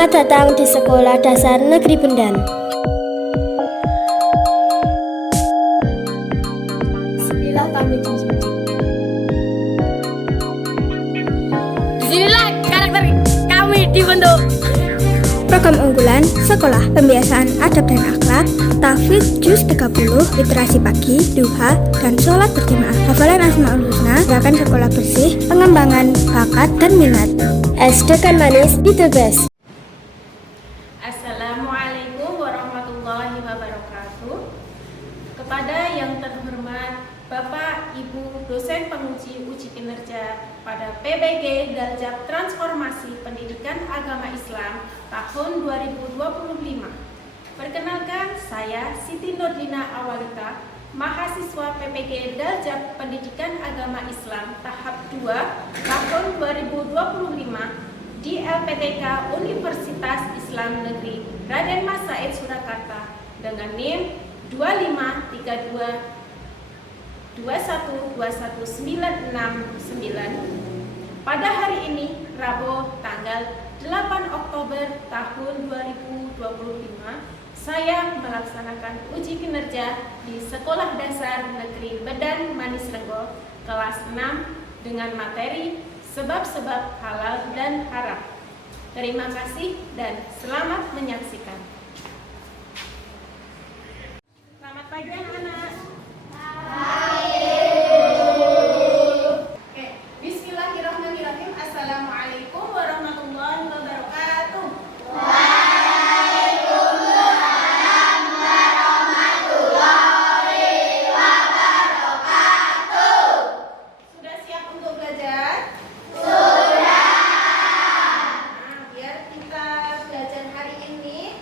Selamat datang di Sekolah Dasar Negeri Bendan. Bismillah kami disuntik. Bismillah karakter kami dibentuk. Program unggulan Sekolah Pembiasaan Adab dan Akhlak, Tahfidz Juz 30, Literasi Pagi, Duha, dan Sholat Berjamaah, Hafalan Asmaul Husna, Gerakan Sekolah Bersih, Pengembangan Bakat dan Minat. SD kan manis di The Best. Assalamualaikum warahmatullahi wabarakatuh. Kepada yang terhormat Bapak Ibu dosen penguji uji kinerja pada PBG Daljab Transformasi Pendidikan Agama Islam tahun 2025. Perkenalkan, saya Siti Nurdina Awalita, mahasiswa PPG Daljab Pendidikan Agama Islam tahap 2 tahun 2025 di LPTK Universitas Islam Negeri Raden Mas Said Surakarta dengan NIM 253212121969. Pada hari ini, Rabu tanggal 8 Oktober tahun 2025, saya melaksanakan uji kinerja di Sekolah Dasar Negeri Bendan Manis Renggo kelas 6 dengan materi sebab-sebab halal dan haram. Terima kasih dan selamat menyaksikan. Selamat pagi anak-anak. Oke, bismillahirrahmanirrahim. Assalamualaikum warahmatullahi wabarakatuh. Waalaikumsalam warahmatullahi wabarakatuh. Sudah siap untuk belajar? Sudah. Nah, biar kita belajar hari ini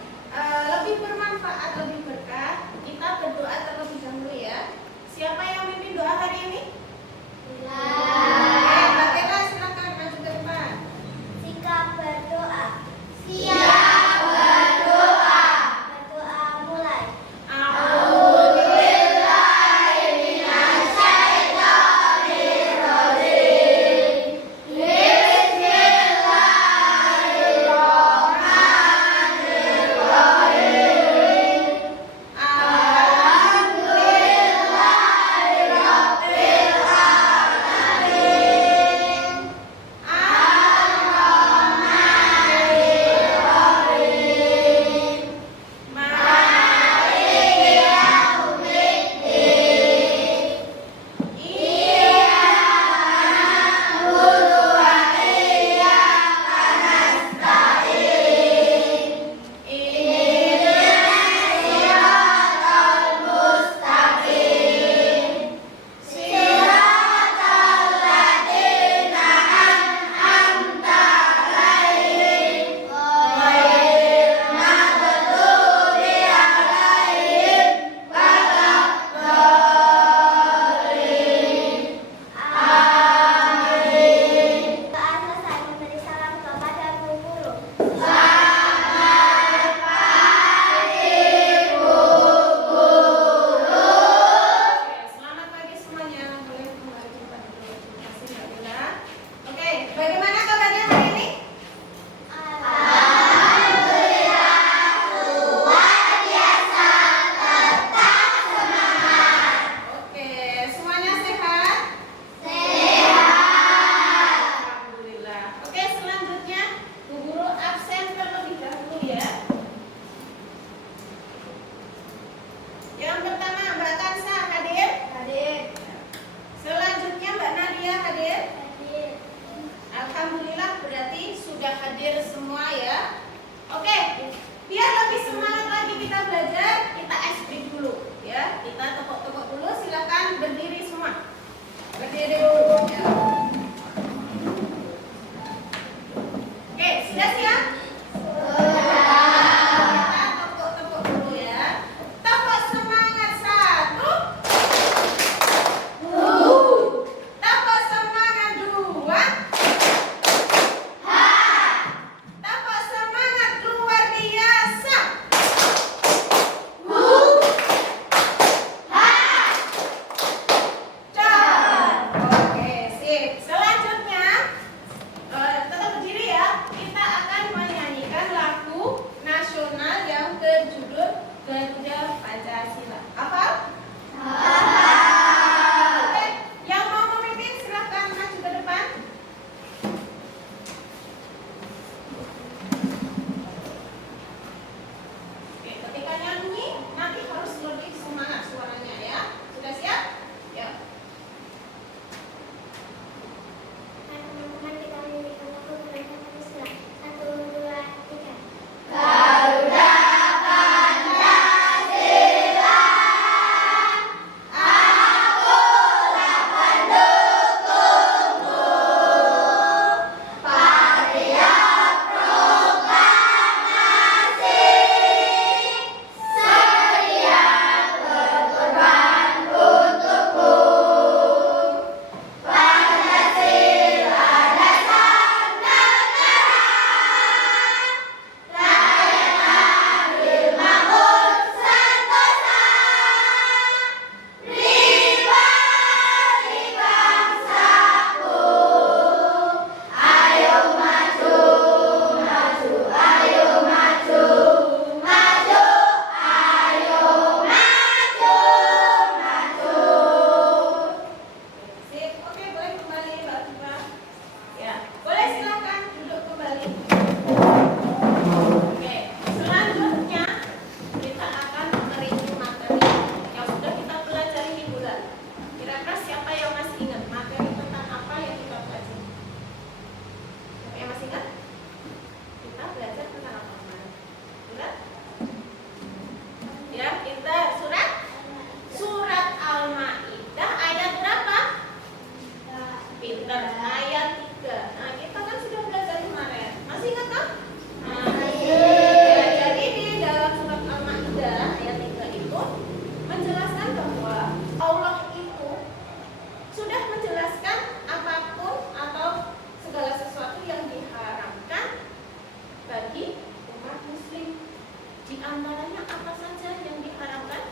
Di antaranya apa saja yang diharamkan?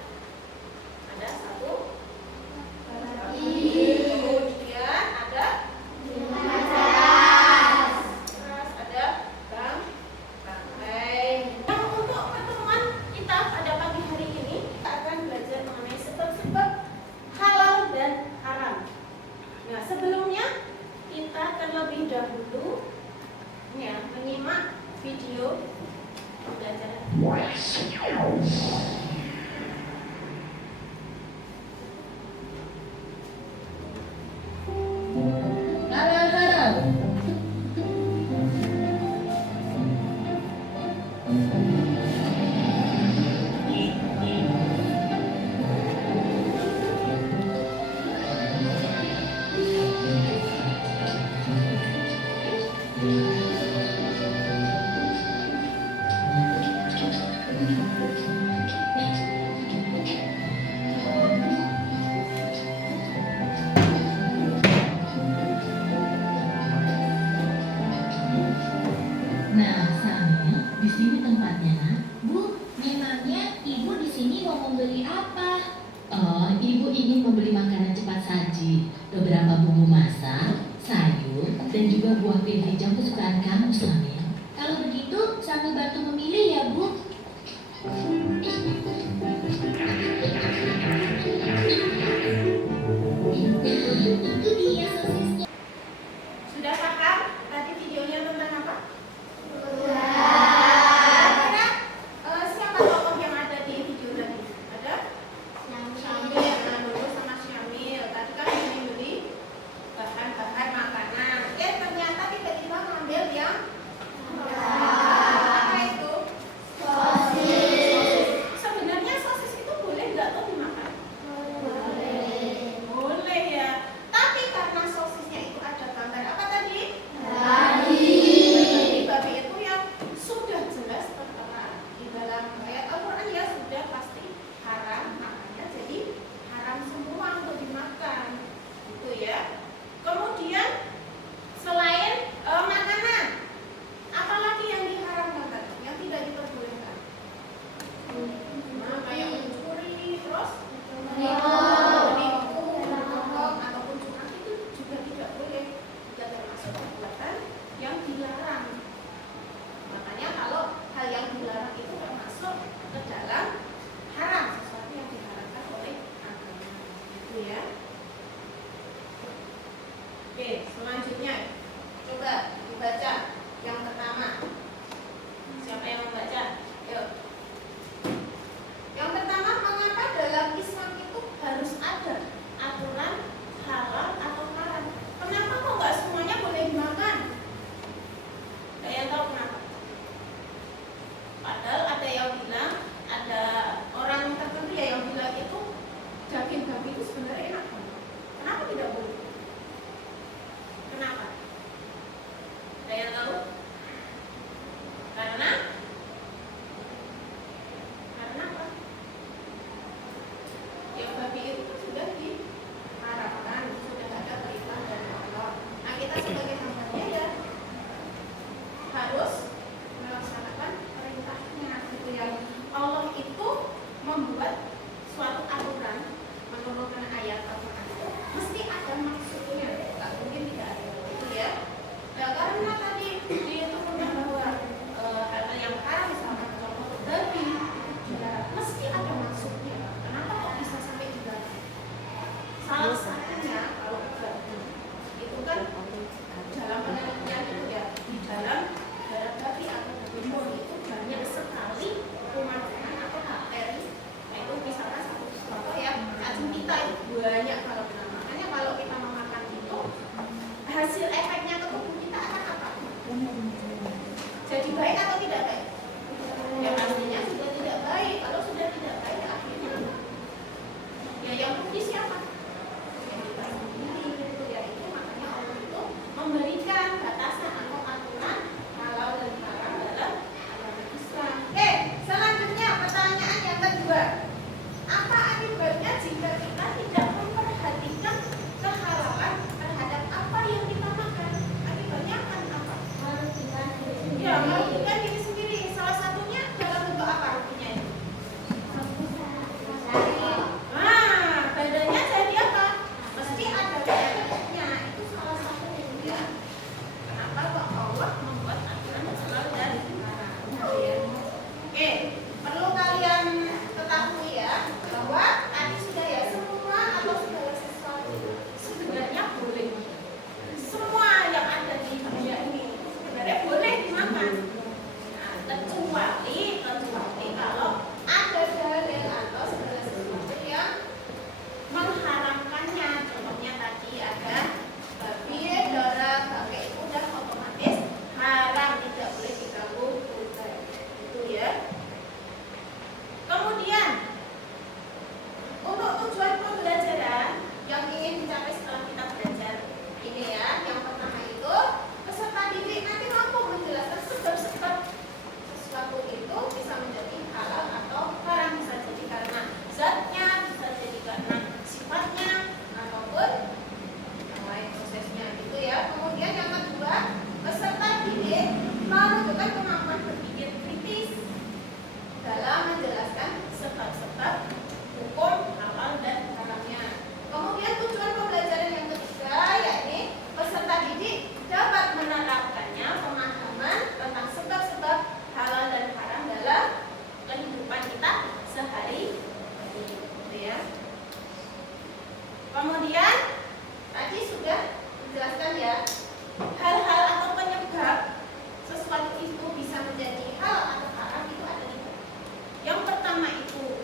Ada satu, kemudian ada keras, ada bangkai. Nah, untuk pertemuan kita pada pagi hari ini, kita akan belajar mengenai sebab-sebab halal dan haram. Nah, sebelumnya kita terlebih dahulu menyimak video pembelajaran. Halal haram. Nah, Samil, di sini tempatnya, Nak. Bu, memangnya Ibu di sini mau membeli apa? Oh, Ibu ingin membeli makanan cepat saji, beberapa bumbu masak, sayur, dan juga buah pipih jam kesukaan kamu, Samil. Kalau begitu, Samil bantu memilih ya, Bu. Itu dia sosisnya. Sudah paham tadi videonya tentang apa? Siapa tokoh yang ada di video tadi? Ada? Syamil, Nurul sama Syamil. Tadi kan ingin beli bahan-bahan makanan. Ternyata tiba-tiba ngambil yang apa itu? Sebenarnya sosis itu boleh nggak tuh dimakan? Boleh ya. Tapi karena sosisnya itu ada gambar apa tadi? Babi itu yang sudah jelas tertera di dalam ayat Al-Quran, ya sudah pasti haram, makanya jadi haram semua untuk dimakan, gitu ya. Kemudian selain makanan, apalagi yang diharamkan tadi, yang tidak diperbolehkan? Nah, kayak mencuri, terus menipu, berbohong ataupun curang itu juga tidak boleh, tidak termasuk perbuatan yang dilarang. Makanya kalau hal yang dilarang itu termasuk ke dalam haram, sesuatu yang diharamkan oleh agama, gitu ya. Oke, selanjutnya coba dibaca yang pertama. Siapa yang membaca? Yuk. kita sehari gitu ya. Kemudian tadi sudah dijelaskan ya, hal-hal atau penyebab sesuatu itu bisa menjadi halal atau haram itu ada 3. Yang pertama itu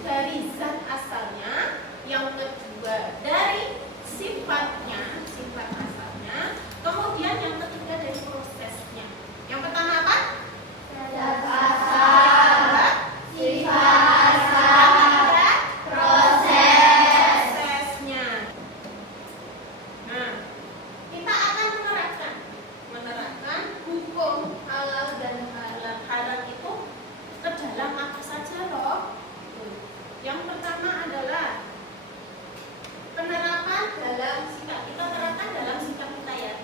dari zat asalnya, yang kedua dari sifatnya, sifat asalnya, kemudian yang ketiga dari prosesnya. Yang pertama apa? Zat asal, sifat asal, prosesnya. Nah, kita akan menerapkan hukum halal dan haram itu ke dalam apa saja loh. Yang pertama adalah penerapan dalam sikap. Kita terapkan dalam sikap kita ya,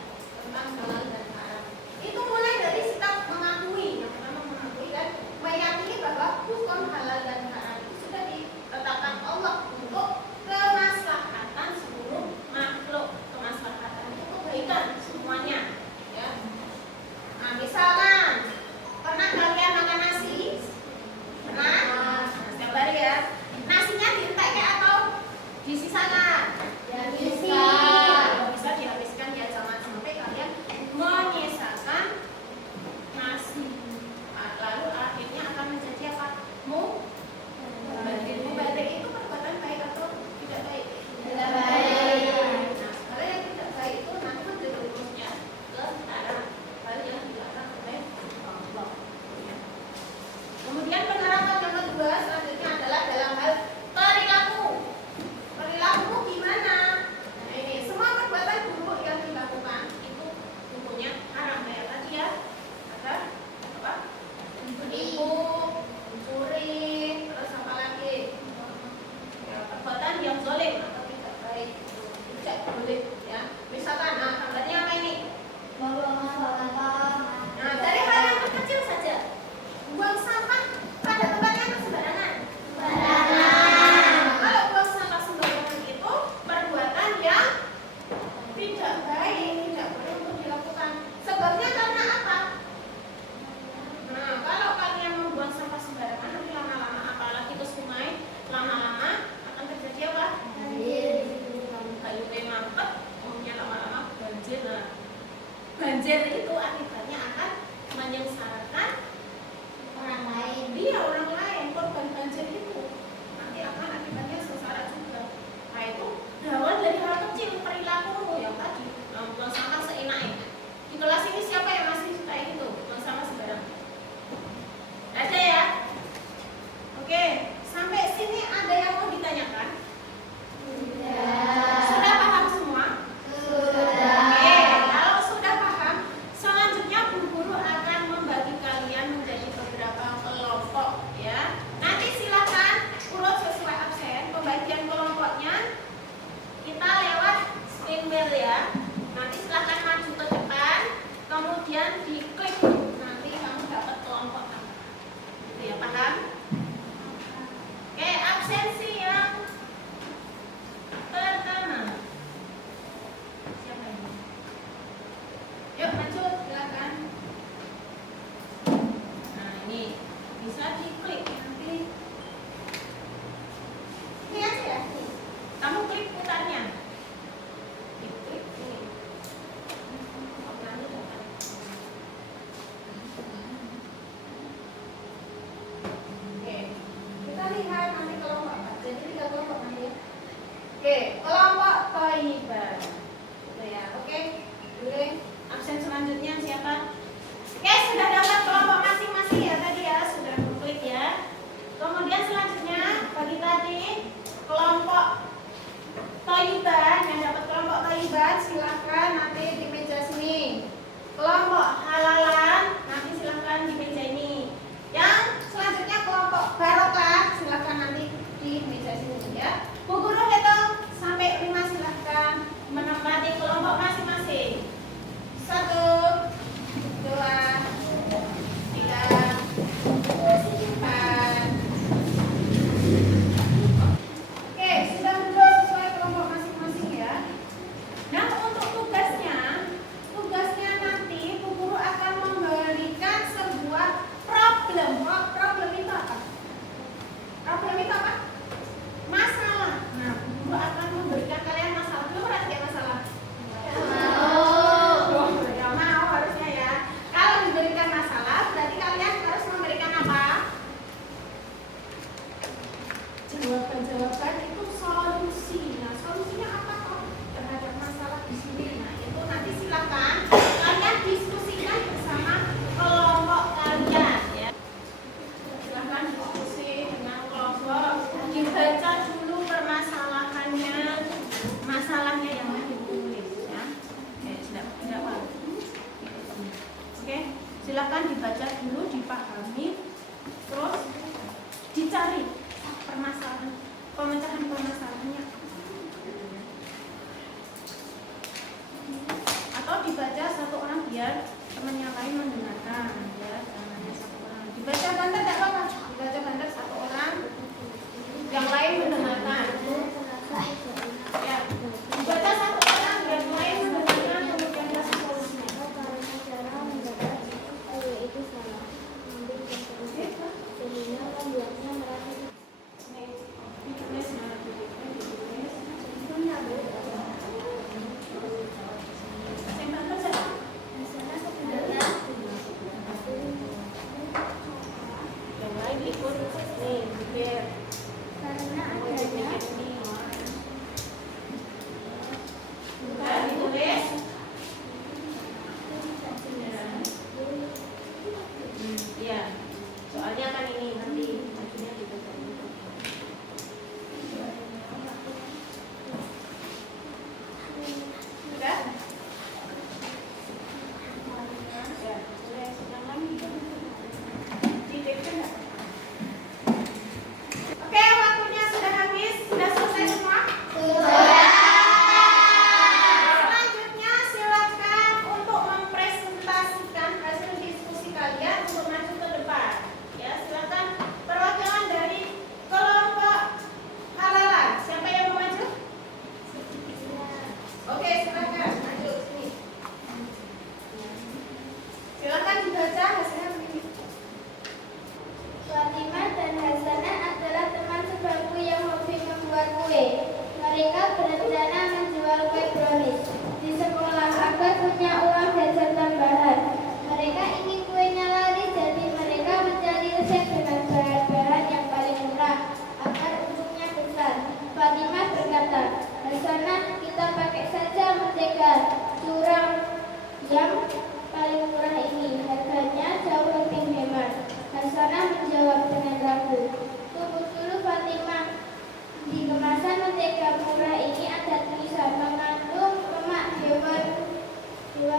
tentang halal dan haram. Itu mulai dari sikap mengakui, yang pertama mengakui dan meyakini bahwa hukum halal dan haram itu sudah ditetapkan Allah untuk kemaslahatan seluruh makhluk, kemaslahatan itu kebaikan semuanya ya. Nah, misalkan pernah kalian makan nasi? Pernah? Nah, setiap hari ya. Nasinya dienteknya atau disisakan? Dihabiskan. Kalau bisa dihabiskan ya, jangan sampai kalian menyisakan nasi. Nah, lalu akhirnya akan menjadi apa? Mubazir itu perbuatan baik atau tidak baik? Tidak baik. Nah, kalau yang tidak baik itu nanti menjerumusnya ke haram, hal yang dilarang oleh Allah. Ya. Kemudian penerapan yang kedua selanjutnya adalah dalam hal perilaku. Perilaku gimana? Nah, ini semua perbuatan buruk yang dilakukan itu hukumnya haram kayak tadi ya. Ada apa? Menipu, mencuri, terus apa lagi? Ya, perbuatan yang zalim atau tidak baik itu tidak boleh ya. Misalkan, nah contohnya apa ini? Nah, dari hal yang kecil saja, buang sampah pada tempatnya atau sembarangan? Kalau buang sampah sembarangan itu perbuatan yang tidak baik, tidak boleh untuk dilakukan. Sebabnya karena apa? Nah, kalau kalian membuang sampah sembarangan, nanti lama-lama apalagi ke sungai, lama-lama akan terjadi apa? Kayunya mampet, umumnya lama-lama banjir. Nah, banjir itu akibatnya akan menyengsarakan orang lain. Dia orang lain korban banjir itu nanti akan akibatnya sengsara juga. Nah, itu berawal dari hal kecil, perilaku yang tadi buang sampah seenaknya. Di kelas ini siapa yang masih kayak gitu, buang sampah sembarangan? Ada ya? Oke, sampai sini ada yang mau ditanyakan? Sudah paham semua? Oke, kalau sudah paham, selanjutnya Bu Guru akan membagi kalian menjadi beberapa kelompok ya. Nanti silakan urut sesuai absen. Pembagian kelompoknya kita lewat screen wheel ya. Nanti silakan maju ke depan, kemudian diklik. Nanti kamu dapat kelompok apa. Gitu ya, paham? Oke, absensi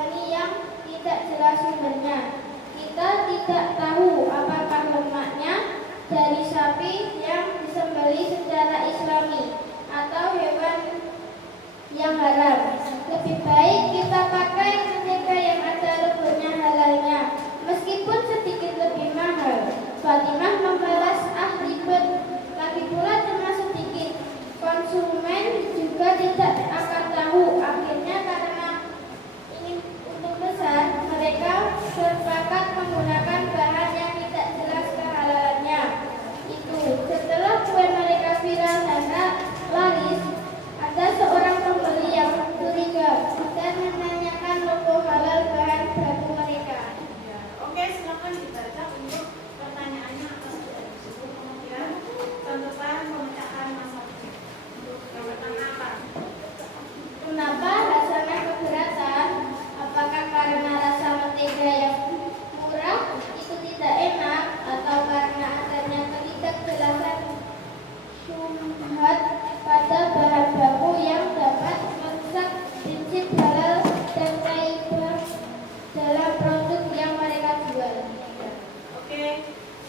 daging yang tidak jelas sumbernya. Kita tidak tahu apakah lemaknya dari sapi yang disembelih secara islami atau hewan yang haram. Lebih baik kita pakai mentega yang ada logonya halalnya, meskipun sedikit lebih mahal. Fatimah membalas, ribet. Lagi pula cuma sedikit. Konsumen juga tidak akan tahu. Akhirnya karena ingin untung besar, mereka sepakat menggunakan bahan yang tidak jelas kehalalannya. Itu setelah kue mereka viral dan laris, ada seorang pembeli yang curiga dan menanyakan logo halal bahan baku mereka. Oke, silakan dibaca untuk pertanyaannya atas tersebut. Kemudian tentukan pemecahan masalah. Untuk yang pertama apa? Kenapa rasanya keberatan? Apakah karena rasa mentega yang murah itu tidak enak, atau karena adanya ketidakjelasan syubhat pada bahan baku yang dapat merusak prinsip halal dan kaidah dalam produk yang mereka jual? Oke,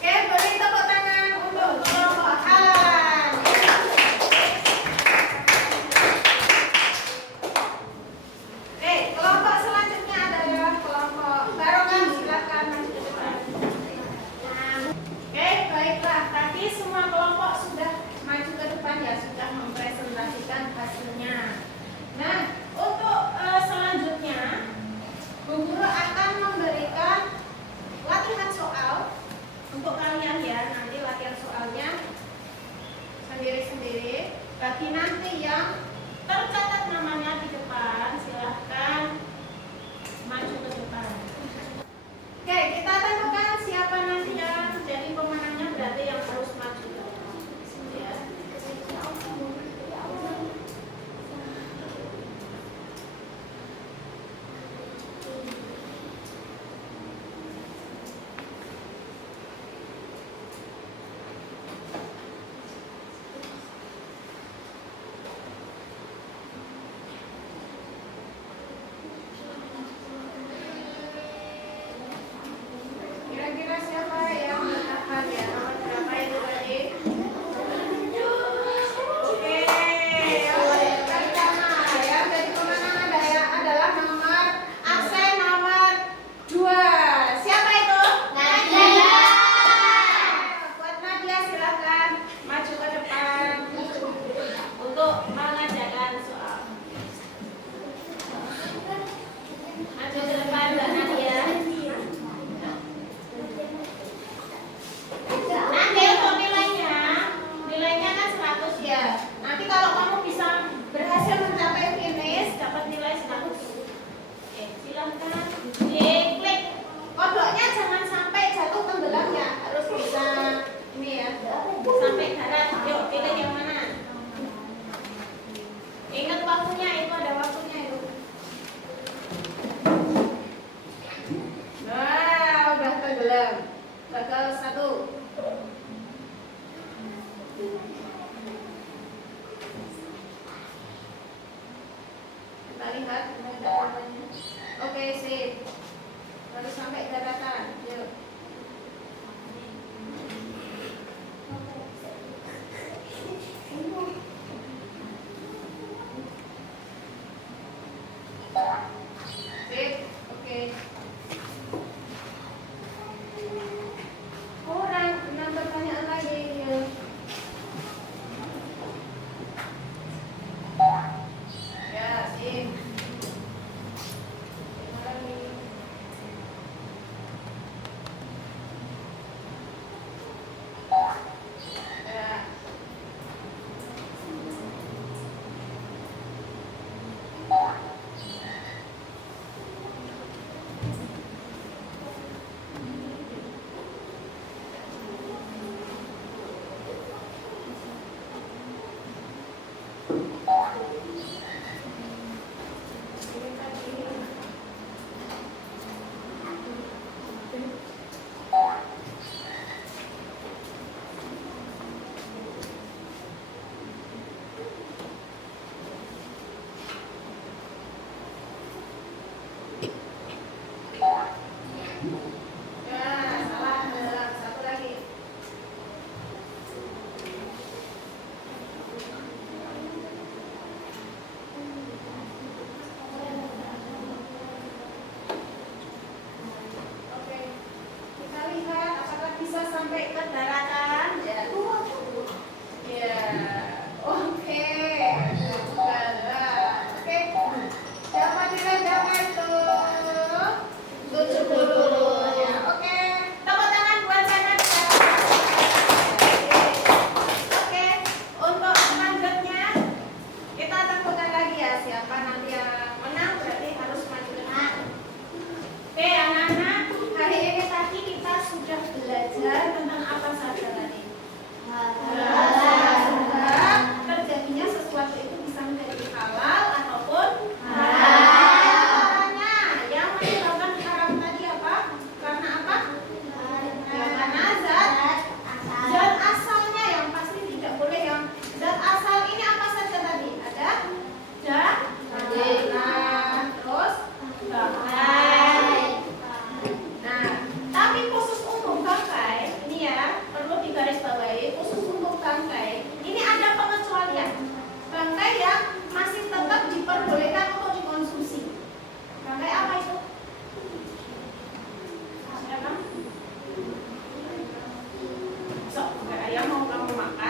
beri tepuk tangan untuk kelompok halan. Kelompok selanjutnya adalah kelompok Barokah. Silakan maju ke depan. Baiklah, tadi semua kelompok sudah maju ke depan ya, sudah mempresentasikan hasilnya. Nah, untuk selanjutnya Bu Guru akan memberikan latihan soal untuk kalian ya. Nanti latihan soalnya sendiri-sendiri. Bagi nanti yang tercatat namanya di depan, silahkan maju ke depan. Oke, kita tentukan siapa nanti yang jadi pemenangnya, berarti yang harus maju ke depan. Ya. Kira-kira siapa yang akan ya? Nomor berapa itu tadi? Oke, yang pertama ya, jadi pemenang adalah nomor absen nomor 2. Siapa itu? Nadia. Buat Nadia silakan maju ke depan untuk mengajarkan soal. Maju ke depan Mbak Nadia. Nanti untuk nilainya kan 100 ya. Nanti kalau kamu bisa berhasil mencapai finish, dapat nilai 100. Oke, silahkan klik kodoknya, jangan sampai jatuh tenggelam ya, harus bisa ini ya, sampai darat. Yuk, pilih yang mana? Ingat waktunya, itu ada waktunya itu. Nah, udah tenggelam. Gagal 1. Kita lihat daratannya. Oke, sip. Harus sampai daratan. Yuk. Sip. Oke. Kurang 6 pertanyaan lagi. Yuk. Ya, sip.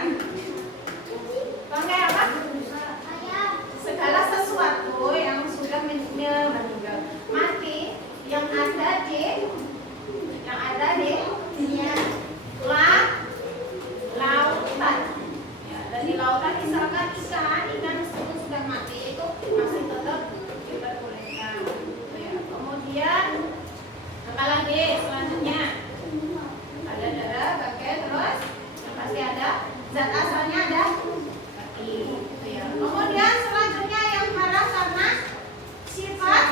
kan? Bangkai apa? Segala sesuatu yang sudah meninggal, mati, yang ada di dunia lautan. Ya, dari lautan misalkan ikan sudah mati itu masih tetap diperbolehkan. Ya, kemudian apa lagi selanjutnya? Ada darah, bangkai, terus yang pasti ada zat asalnya ada kaki. Ya. Kemudian selanjutnya yang haram karena sifat